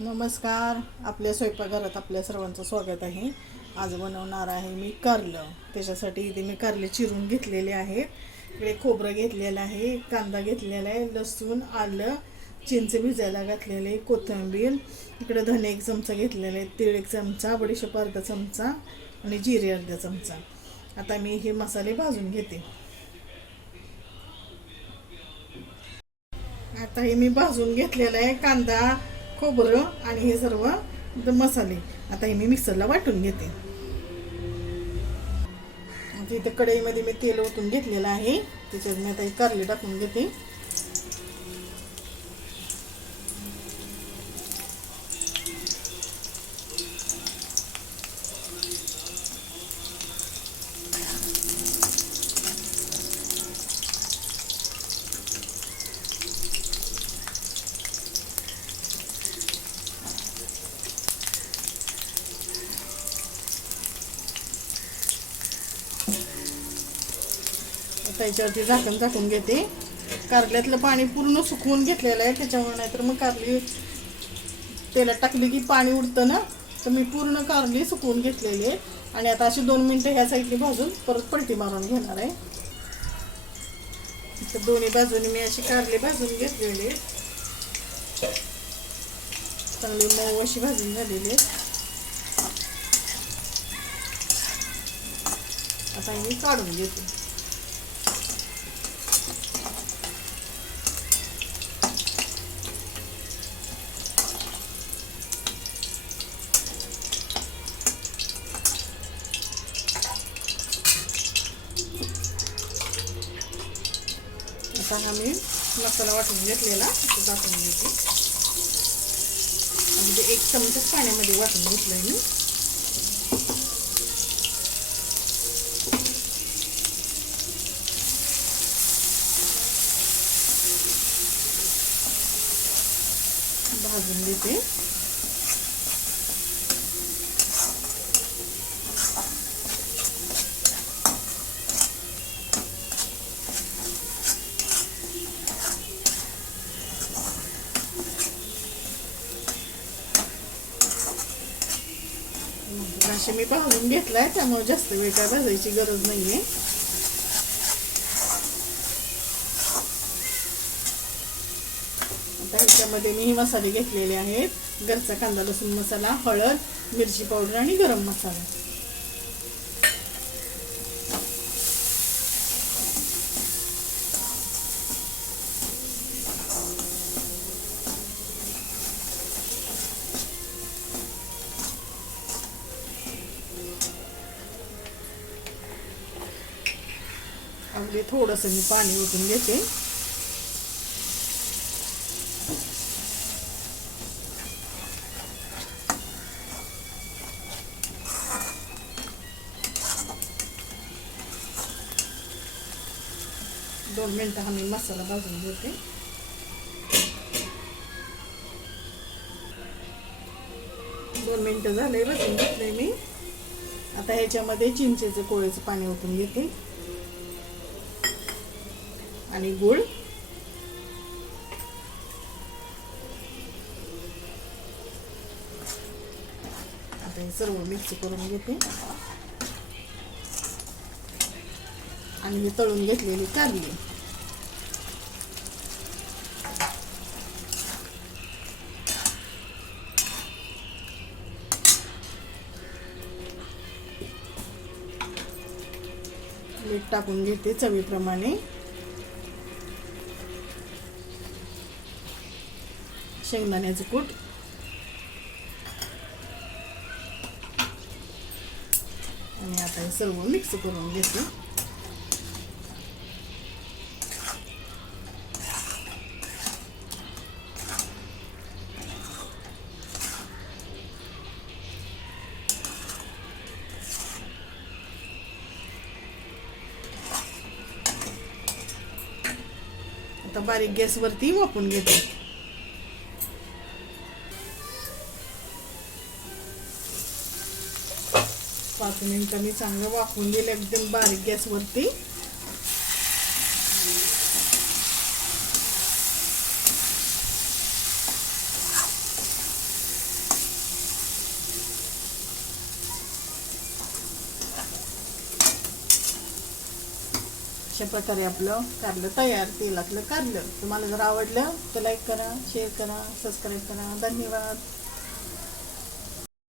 नमस्कार. आपल्या स्वयंपाकघरात आपल्या सर्वांचं स्वागत आहे. आज बनवणार आहे मी कारलं. त्याच्यासाठी इथे मी कारले चिरून घेतलेले आहेत इकडे खोबरं घेतलेलं आहे कांदा घेतलेला आहे लसूण आलं चिंच भिजायला घातलेले कोथिंबीर. इकडे धने एक चमचा घेतलेला आहे तीळ एक चमचा बडीशेप अर्धा चमचा आणि जिरे अर्धा चमचा. आता मी हे मसाले भाजून घेते. आता हे मी भाजून घेतलेलं आहे कांदा खोबरं आणि हे सर्व मसाले. आता हे मी मिक्सरला वाटून घेते. आता कढईमध्ये मी तेल ओतून घेतलेलं आहे. त्याच्यात मी आता हे कारले टाकून घेते. आता याच्यावरती झाकण झाकून घेते. कारल्यातलं पाणी पूर्ण सुकवून घेतलेलं आहे त्याच्यामुळे नाहीतर मग कारली तेलात टाकली की पाणी उडतं ना? तर मी पूर्ण कारली सुकवून घेतलेली आहे. आणि आता अशी दोन मिनटं ह्या साईडनी भाजून परत पलटी मारून घेणार आहे. तर दोन्ही बाजूनी मी अशी कारली भाजून घेतलेली आहे. चांगली मऊ अशी भाजून झालेली आहे. आता मी काढून घेते. आता हा मी मसाला वाटून घेतलेला तो टाकून घेते. म्हणजे एक चमचाच पाण्यामध्ये वाटून घेतलाय मी. भाजून घेते. असे मी भाजून घेतलाय त्यामुळे जास्त वेळ काय भाजायची गरज नाहीये. आता ह्याच्यामध्ये मी मसाले घेतलेले आहेत. घरचा कांदा लसूण मसाला हळद मिरची पावडर आणि गरम मसाला. अगदी थोडंसं मी पाणी ओतून घेते. दोन मिनटं हा मी मसाला भाजून घेते. दोन मिनटं झाले भाजून घेतले मी. आता ह्याच्यामध्ये चिंचेचं कोळ्याचं पाणी ओतून घेते. आणि गुळ. आता हे सर्व मिक्स करून घेते. आणि मी तळून घेतलेली कारली. मीठ टाकून घेते चवीप्रमाणे. शेंगदाण्याचं कूट. आणि आता हे सर्व मिक्स करून घेतो. आता बारीक गॅसवरती वापून घेते. पाच मिनटं मी चांगलं वाकून गेलं एकदम बारीक गॅसवरती. अशा प्रकारे आपलं कारलं तयार तेलातलं कारलं. तुम्हाला जर आवडलं तर लाईक करा शेअर करा सबस्क्राईब करा. धन्यवाद.